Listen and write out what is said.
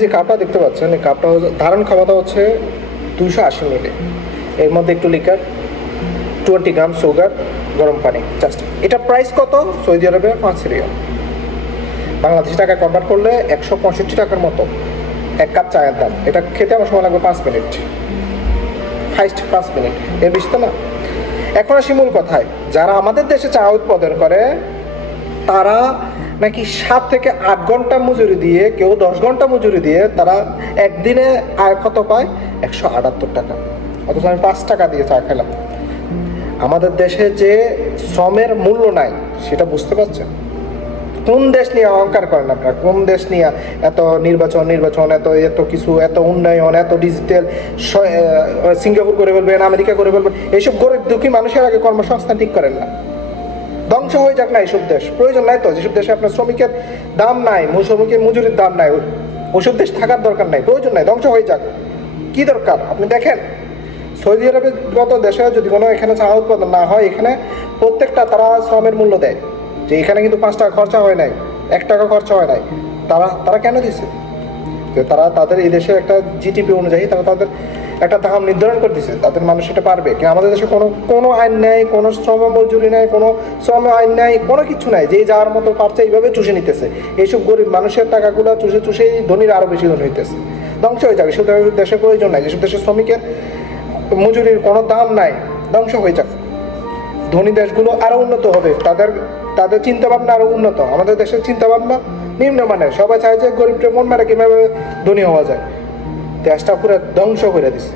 যে কাপটা দেখতে পাচ্ছেন, এই কাপটা ধারণ ক্ষমতা হচ্ছে 280 মিলি। এর মধ্যে একটু লিকার, 20 গ্রাম সুগার, গরম পানি, জাস্ট। এটা প্রাইস কত? সৌদি আরবে 5 রিয়াল। বাংলাদেশি টাকায় কনভার্ট করলে 165 টাকার মতো এক কাপ চায়ের দাম। এটা খেতে আমার সময় লাগবে 5 মিনিট, হাইস্ট 5 মিনিট, এর বেশি তো না। এখন আসি মূল কথায়, যারা আমাদের দেশে চা উৎপাদন করে তারা নাকি 7 থেকে 8 ঘন্টা মজুরি দিয়ে, কেউ 10 ঘন্টা মজুরি দিয়ে তারা একদিনে আয় কত পায়? 178 টাকা। অথচ আমি 5 টাকা দিয়ে চা খেলাম। আমাদের দেশে যে শ্রমের মূল্য নাই সেটা বুঝতে পারছেন? কোন দেশ নিয়ে অহংকার করেন আপনারা? কোন দেশ নিয়ে এত নির্বাচন এত এত কিছু, এত উন্নয়ন, এত ডিজিটাল, সিঙ্গাপুর করে বলবেন, আমেরিকা করে বলবেন, এইসব গরিব দুঃখী মানুষের আগে কর্মসংস্থান ঠিক করেন না। ধ্বংস হয়ে যাক না এইসব দেশ, প্রয়োজন নাই তো। যেসব দেশে আপনার শ্রমিকের দাম নাই, শ্রমিকের মজুরির দাম নাই, ওইসব দেশ থাকার দরকার নাই, প্রয়োজন নাই, ধ্বংস হয়ে যাক। কি দরকার? আপনি দেখেন সৌদি আরবের মতো দেশে যদি কোনো এখানে চা উৎপাদন না হয়, এখানে প্রত্যেকটা তারা শ্রমের মূল্য দেয়, যে এখানে কিন্তু 5 টাকা খরচা হয় নাই, 1 টাকা খরচা হয় নাই। তারা কেন দিছে? যে তারা তাদের এই দেশে একটা জিডিপি অনুযায়ী তারা তাদের একটা দাম নির্ধারণ করে দিচ্ছে, তাদের মানুষ এটা পারবে কি? আমাদের দেশে কোনো আইন নেই, কোনো শ্রম মজুরি নেই, কোনো শ্রম আইন নেই, কোনো কিছু নাই। যে যার মতো পারছে এইভাবে চুষে নিতেছে। এইসব গরিব মানুষের টাকাগুলো চুষেই ধনীরা আরও বেশি ধনী হইতেছে। ধ্বংস হয়ে যাবে। সেসব দেশের প্রয়োজন নাই, যেসব দেশের শ্রমিকের মজুরির কোনো দাম নাই, ধ্বংস হয়ে যাক। ধনী দেশগুলো আরও উন্নত হবে, তাদের চিন্তাভাবনা আরও উন্নত। আমাদের দেশের চিন্তাভাবনা নিম্নমানের। সবাই চায় যে গরিবটা মন মারে কীভাবে ধনী হওয়া যায়। দেশটা পুরো ধ্বংস করে দিচ্ছে।